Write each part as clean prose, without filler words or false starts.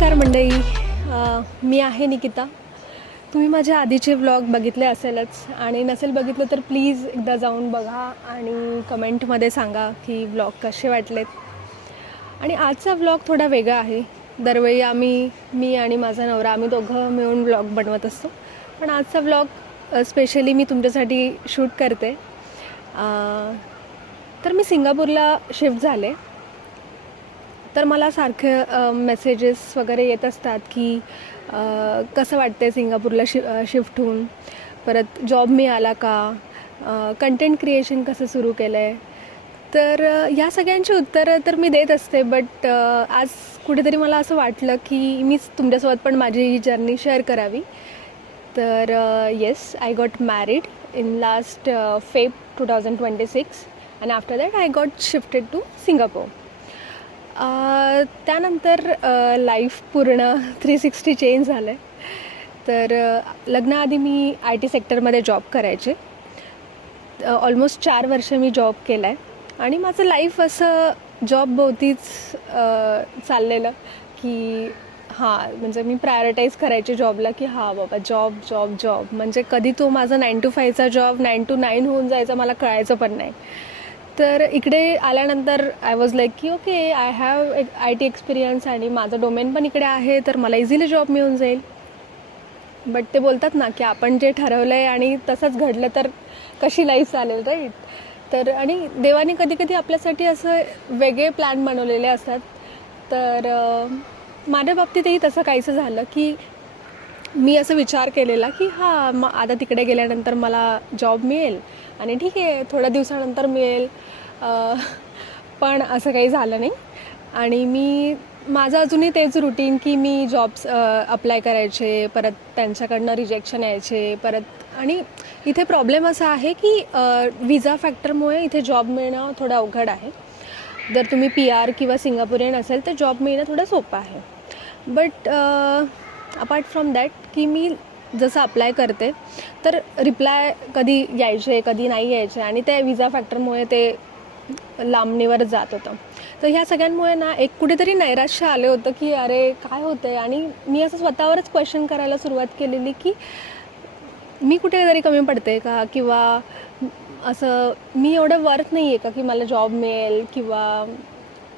नमस्कार मंडळी, मी आहे निकिता. तुम्ही माझ्या आधीचे व्लॉग बघितले असेलच आणि नसेल बघितलं तर प्लीज एकदा जाऊन बघा आणि कमेंटमध्ये सांगा की व्लॉग कसे वाटलेत. आणि आजचा व्लॉग थोडा वेगळा आहे. दरवेळी मी आणि माझा नवरा आम्ही दोघं मिळून व्लॉग बनवत असतो, पण आजचा व्लॉग स्पेशली मी तुमच्यासाठी शूट करते. तर मी सिंगापूरला शिफ्ट झाले. तर मला सारखे मेसेजेस वगैरे येत असतात की कसं वाटते सिंगापूरला शिफ्ट होऊन, परत जॉब मिळाला का, कंटेंट क्रिएशन कसं सुरू केलं आहे. तर ह्या सगळ्यांची उत्तरं तर मी देत असते, बट आज कुठेतरी मला असं वाटलं की मीच तुमच्यासोबत पण माझी ही जर्नी शेअर करावी. तर yes, I got married in last Feb 2026 and after that I got shifted to Singapore. त्यानंतर लाईफ पूर्ण 360 चेंज झालं आहे. तर लग्नाआधी मी IT सेक्टरमध्ये जॉब करायचे. ऑलमोस्ट 4 वर्ष मी जॉब केला आहे आणि माझं लाईफ असं जॉबभोवतीच चाललेलं की म्हणजे मी प्रायोरिटाईज करायचे जॉबला की बाबा जॉब जॉब जॉब, म्हणजे कधी तो माझा 9 to 5चा जॉब 9 to 9 होऊन जायचा मला कळायचं पण नाही. तर इकडे आल्यानंतर आय वॉज लाईक की okay, I have IT experience आणि माझं डोमेन पण इकडे आहे, तर मला इझिली जॉब मिळून जाईल. बट ते बोलतात ना की आपण जे ठरवलं आहे आणि तसंच घडलं तर कशी लाईफ चालेल, राईट. तर आणि देवाने कधी कधी आपल्यासाठी असं वेगळे प्लॅन बनवलेले असतात. तर माझ्या बाबतीतही तसं काहीसं झालं की मी असं विचार केलेला की मग आता तिकडे गेल्यानंतर मला जॉब मिळेल आणि ठीक आहे थोड्या दिवसानंतर मिळेल, पण असं काही झालं नाही. आणि माझं अजूनही तेच रुटीन की मी जॉब्स अप्लाय करायचे, परत त्यांच्याकडनं रिजेक्शन यायचे परत. आणि इथे प्रॉब्लेम असा आहे की विजा फॅक्टरमुळे इथे जॉब मिळणं थोडं अवघड आहे. जर तुम्ही PR किंवा सिंगापुरियन असेल तर जॉब मिळणं थोडं सोपं आहे. बट अपार्ट फ्रॉम दॅट की मी जसं अप्लाय करते तर रिप्लाय कधी यायचे कधी नाही यायचे आणि त्या विजा फॅक्टरमुळे ते लांबणीवर जात होतं. तर ह्या सगळ्यांमुळे ना एक कुठेतरी नैराश्य आलं होतं की अरे काय होतं आहे. आणि मी असं स्वतःवरच क्वेश्चन करायला सुरुवात केलेली की मी कुठेतरी कमी पडते का, किंवा असं मी एवढं वर्थ नाही आहे का की मला जॉब मिळेल, किंवा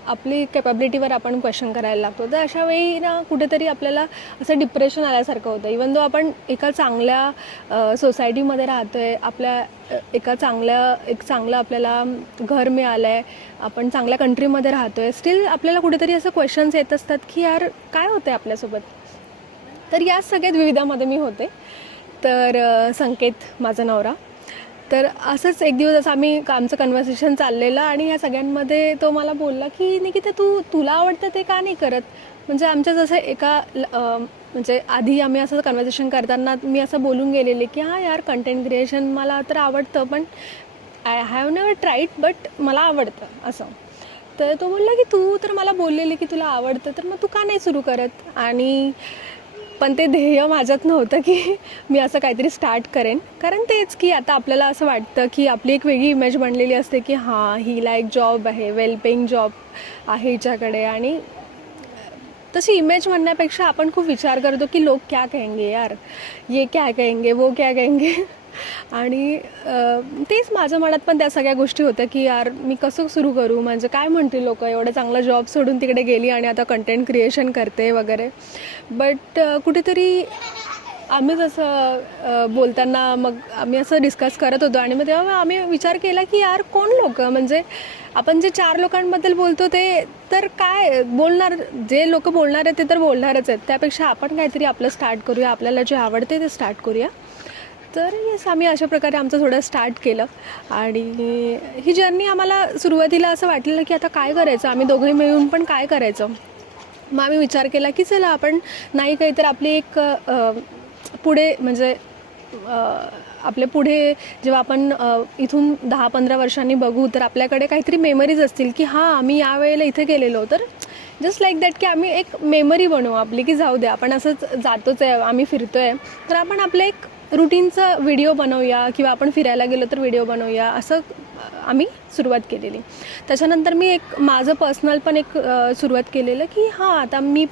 आपली कॅपॅबिलिटीवर आपण क्वेश्चन करायला लागतो. तर अशा वेळी ना कुठेतरी आपल्याला असं डिप्रेशन आल्यासारखं होतं. इवन दो आपण एका चांगल्या सोसायटीमध्ये राहतो आहे, आपल्या एक चांगलं आपल्याला घर मिळालं आहे, आपण चांगल्या कंट्रीमध्ये राहतो आहे, स्टील आपल्याला कुठेतरी असं क्वेश्चन्स येत असतात की यार काय होतं आहे आपल्यासोबत. तर या सगळ्यात विविधामध्ये मी होते. तर संकेत माझा नवरा, तर असंच एक दिवस असं आमचं कन्व्हर्सेशन चाललेलं आणि ह्या सगळ्यांमध्ये तो मला बोलला की निकिता तुला आवडतं ते का नाही करत. म्हणजे आमच्या जसं म्हणजे आधी आम्ही असं कन्व्हर्सेशन करताना मी असं बोलून गेलेले की यार कंटेंट क्रिएशन मला तर आवडतं, पण I have never tried, but मला आवडतं असं. तर तो बोलला की तू तर मला बोललेली की तुला आवडतं, तर मग तू का नाही सुरू करत. आणि पण ते ध्येय माझ्यात नव्हतं की मी असं काहीतरी स्टार्ट करेन. कारण तेच की आता आपल्याला असं वाटतं की आपली एक वेगळी इमेज बनलेली असते की हिला एक जॉब आहे, वेल पेईंग जॉब आहे हिच्याकडे. आणि तशी इमेज म्हणण्यापेक्षा आपण खूप विचार करतो की लोक क्या कहेंगे यार, ये क्या कहेंगे, वो क्या कहेंगे. आणि तेच माझ्या मनात पण त्या सगळ्या गोष्टी होत्या की यार मी कसं सुरू करू, म्हणजे काय म्हणतील लोक, एवढं चांगला जॉब सोडून तिकडे गेली आणि आता कंटेंट क्रिएशन करते वगैरे. बट कुठेतरी आम्ही जसं बोलताना मग आम्ही असं डिस्कस करत होतो आणि मग तेव्हा आम्ही विचार केला की यार कोण लोक, म्हणजे आपण जे 4 लोकांबद्दल बोलतो ते तर काय बोलणार, जे लोक बोलणार आहेत ते तर बोलणारच आहेत. त्यापेक्षा आपण काहीतरी आपलं स्टार्ट करूया, आपल्याला जे आवडते ते स्टार्ट करूया. तर येस, आम्ही अशा प्रकारे आमचं थोडं स्टार्ट केलं. आणि ही जर्नी आम्हाला सुरुवातीला असं वाटलेलं की आता काय करायचं, आम्ही दोघंही मिळून पण काय करायचं. मग आम्ही विचार केला की चला आपण नाही काही तर आपली एक पुढे म्हणजे आपल्या पुढे जेव्हा आपण इथून 10-15 वर्षांनी बघू तर आपल्याकडे काहीतरी मेमरीज असतील की आम्ही यावेळेला इथे गेलेलो. तर जस्ट लाईक दॅट की आम्ही एक मेमरी बनवू आपली की जाऊ द्या आपण असंच जातोच आहे, आम्ही फिरतो आहे, तर आपण आपलं एक रुटीनचा व्हिडिओ बनवूया, किंवा आपण फिरायला गेलो तर व्हिडिओ बनवूया. असं आम्ही सुरुवात केलेली. त्याच्यानंतर मी एक माझं पर्सनल पण एक सुरुवात केलेलं की हां आता मी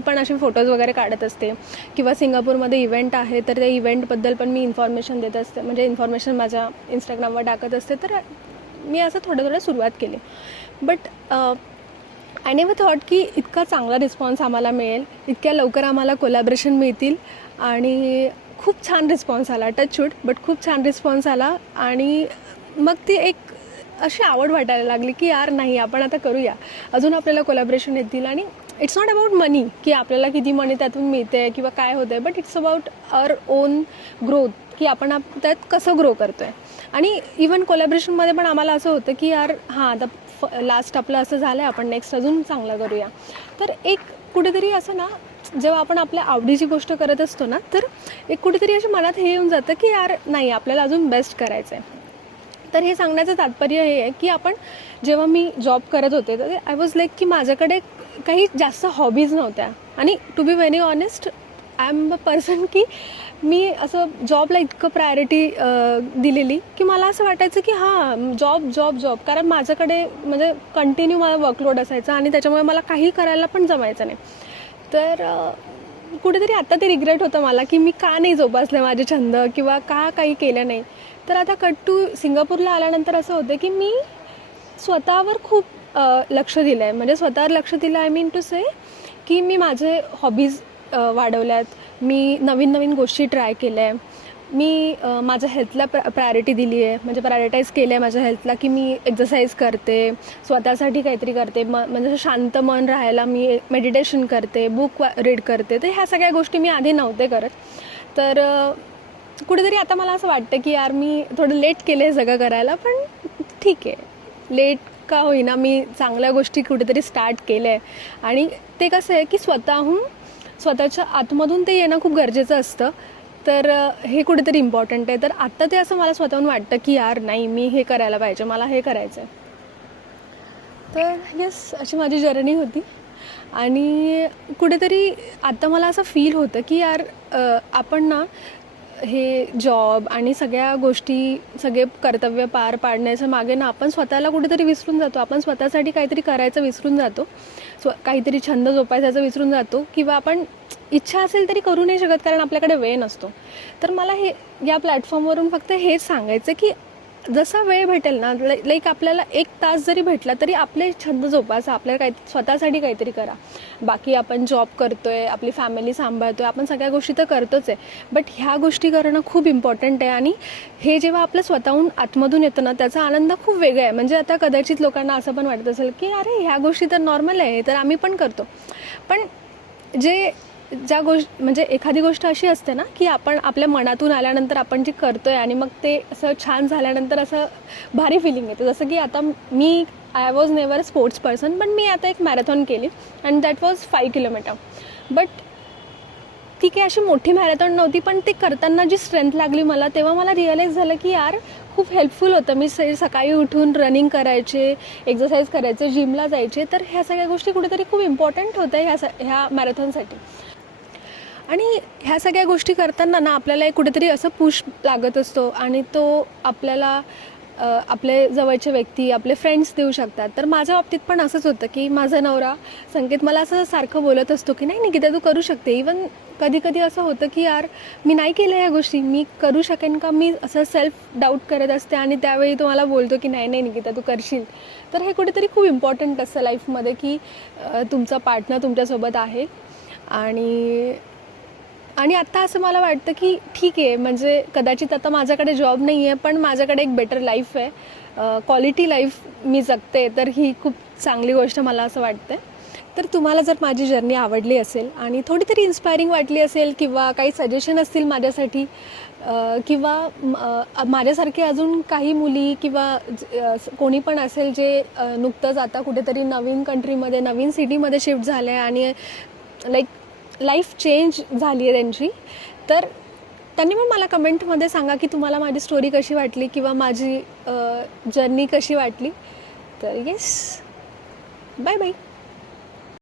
पण असे फोटोज वगैरे काढत असते किंवा सिंगापूरमध्ये इव्हेंट आहे तर त्या इव्हेंटबद्दल पण मी इन्फॉर्मेशन देत असते, म्हणजे इन्फॉर्मेशन माझ्या इंस्टाग्रामवर टाकत असते. तर मी असं थोडं सुरुवात केली. बट आय नेव्हर थॉट की इतका चांगला रिस्पॉन्स आम्हाला मिळेल, इतक्या लवकर आम्हाला कोलॅबरेशन मिळतील. आणि खूप छान रिस्पॉन्स आला, टचवूड, बट खूप छान रिस्पॉन्स आला. आणि मग ती एक अशी आवड वाटायला लागली की यार नाही आपण आता करूया, अजून आपल्याला कोलॅबरेशन येतील. आणि इट्स नॉट अबाउट मनी की आपल्याला किती मनी त्यातून मिळते किंवा काय होतं आहे, but it's about our own growth की आपण त्यात कसं ग्रो करतो आहे. आणि इवन कोलॅबरेशनमध्ये पण आम्हाला असं होतं की यार हां आता लास्ट आपलं असं झालं आहे, आपण नेक्स्ट अजून चांगलं करूया. तर एक कुठेतरी असं ना, जेव्हा आपण आपल्या आवडीची गोष्ट करत असतो ना, तर एक कुठेतरी अशी मनात हे येऊन जातं की यार नाही आपल्याला अजून बेस्ट करायचं आहे. तर हे सांगण्याचं तात्पर्य हे आहे की आपण जेव्हा मी जॉब करत होते तर आय वॉज लाईक की माझ्याकडे काही जास्त हॉबीज नव्हत्या. आणि to be very honest I am a person की मी असं जॉबला इतकं प्रायोरिटी दिलेली की मला असं वाटायचं की हां जॉब जॉब जॉब, कारण माझ्याकडे म्हणजे कंटिन्यू मला वर्कलोड असायचा आणि त्याच्यामुळे मला काही करायला पण जमायचं नाही. तर कुठेतरी आता ते रिग्रेट होतं मला की मी का नाही जोपासले माझे छंद किंवा का काही केलं नाही. तर आता कट टू सिंगापूरला आल्यानंतर असं होतं की मी स्वतःवर खूप लक्ष दिलं आहे. म्हणजे स्वतःवर लक्ष दिलं, आय मीन टू से की मी माझे हॉबीज वाढवल्यात, मी नवीन गोष्टी ट्राय केल्या आहे, मी माझ्या हेल्थला प्रायोरिटी दिली आहे, म्हणजे प्रायोरिटाईज केलं आहे माझ्या हेल्थला की मी एक्झरसाईज करते, स्वतःसाठी काहीतरी करते, म्हणजे शांत मन राहायला मी मेडिटेशन करते, बुक रीड करते. तर ह्या सगळ्या गोष्टी मी आधी नव्हते करत. तर कुठेतरी आता मला असं वाटतं की यार मी थोडं लेट केलं आहे सगळं करायला, पण ठीक आहे, लेट का होईना मी चांगल्या गोष्टी कुठेतरी स्टार्ट केल्या आहे. आणि ते कसं आहे की स्वतःच्या आतमधून ते येणं खूप गरजेचं असतं. तर हे कुठेतरी इम्पॉर्टंट आहे. तर आत्ता ते असं मला स्वतःहून वाटतं की यार नाही मी हे करायला पाहिजे, मला हे करायचं आहे. तर येस, अशी माझी जर्नी होती. आणि कुठेतरी आत्ता मला असं फील होतं की यार आपण ना हे जॉब आणि सगळ्या गोष्टी, सगळे कर्तव्य पार पाडण्याच्या मागे ना आपण स्वतःला कुठेतरी विसरून जातो. आपण स्वतःसाठी काहीतरी करायचं विसरून जातो, काहीतरी छंद जोपासायचं विसरून जातो, किंवा आपण इच्छा असेल तरी करू नाही शकत कारण आपल्याकडे वेळ नसतो. तर मला हे या प्लॅटफॉर्मवरून फक्त हेच सांगायचं की जसा वेळ भेटेल ना, लाईक आपल्याला 1 तास जरी भेटला तरी आपले छंद जोपासा, आपल्याला स्वतःसाठी काहीतरी करा. बाकी आपण जॉब करतोय, आपली फॅमिली सांभाळतोय, आपण सगळ्या गोष्टी तर करतोच आहे, बट ह्या गोष्टी करणं खूप इम्पॉर्टंट आहे. आणि हे जेव्हा आपलं स्वतःहून आतमधून येतं ना, त्याचा आनंद खूप वेगळा आहे. म्हणजे आता कदाचित लोकांना असं पण वाटत असेल की अरे ह्या गोष्टी तर नॉर्मल आहे, तर आम्ही पण करतो. पण ज्या म्हणजे एखादी गोष्ट अशी असते ना की आपण आपल्या मनातून आल्यानंतर आपण जी करतोय आणि मग ते असं छान झाल्यानंतर असं भारी फिलिंग येतं. जसं की आता I was never a sports person, पण मी आता एक मॅरेथॉन केली and that was 5 kilometre. But ती काही अशी मोठी मॅरेथॉन नव्हती, पण ते करताना जी स्ट्रेंथ लागली मला, तेव्हा मला रिअलाईज झालं की यार खूप हेल्पफुल होतं. मी सकाळी उठून रनिंग करायचे, एक्झरसाईज करायचे, जिमला जायचे. तर ह्या सगळ्या गोष्टी कुठेतरी खूप इम्पॉर्टंट होत्या ह्या मॅरेथॉनसाठी. आणि ह्या सगळ्या गोष्टी करताना ना आपल्याला एक कुठेतरी असं पुश लागत असतो आणि तो आपल्याला आपले जवळचे व्यक्ती, आपले फ्रेंड्स देऊ शकतात. तर माझ्या बाबतीत पण असंच होतं की माझा नवरा संकेत मला असं सारखं बोलत असतो की नाही निकिता तू करू शकते. इवन कधी कधी असं होतं की यार मी नाही केलं ह्या गोष्टी, मी करू शकेन का, मी असं सेल्फ डाऊट करत असते आणि त्यावेळी तो मला बोलतो की नाही निकिता तू करशील. तर हे कुठेतरी खूप इम्पॉर्टंट असतं लाईफमध्ये की तुमचा पार्टनर तुमच्यासोबत आहे. आणि आत्ता असं मला वाटतं की ठीक आहे, म्हणजे कदाचित आता माझ्याकडे जॉब नाही आहे, पण माझ्याकडे एक बेटर लाईफ आहे, क्वालिटी लाईफ मी जगते. तर ही खूप चांगली गोष्ट मला असं वाटतं. तर तुम्हाला जर माझी जर्नी आवडली असेल आणि थोडी तरी इन्स्पायरिंग वाटली असेल किंवा काही सजेशन असतील माझ्यासाठी, किंवा माझ्यासारखे अजून काही मुली किंवा कोणी पण असेल जे नुकतंच आता कुठेतरी नवीन कंट्रीमध्ये, नवीन सिटीमध्ये शिफ्ट झालं आहे आणि लाईफ चेंज झाली आहे त्यांची, तर त्यांनी पण मला कमेंटमध्ये सांगा की तुम्हाला माझी स्टोरी कशी वाटली किंवा माझी जर्नी कशी वाटली. तर येस, बाय बाय.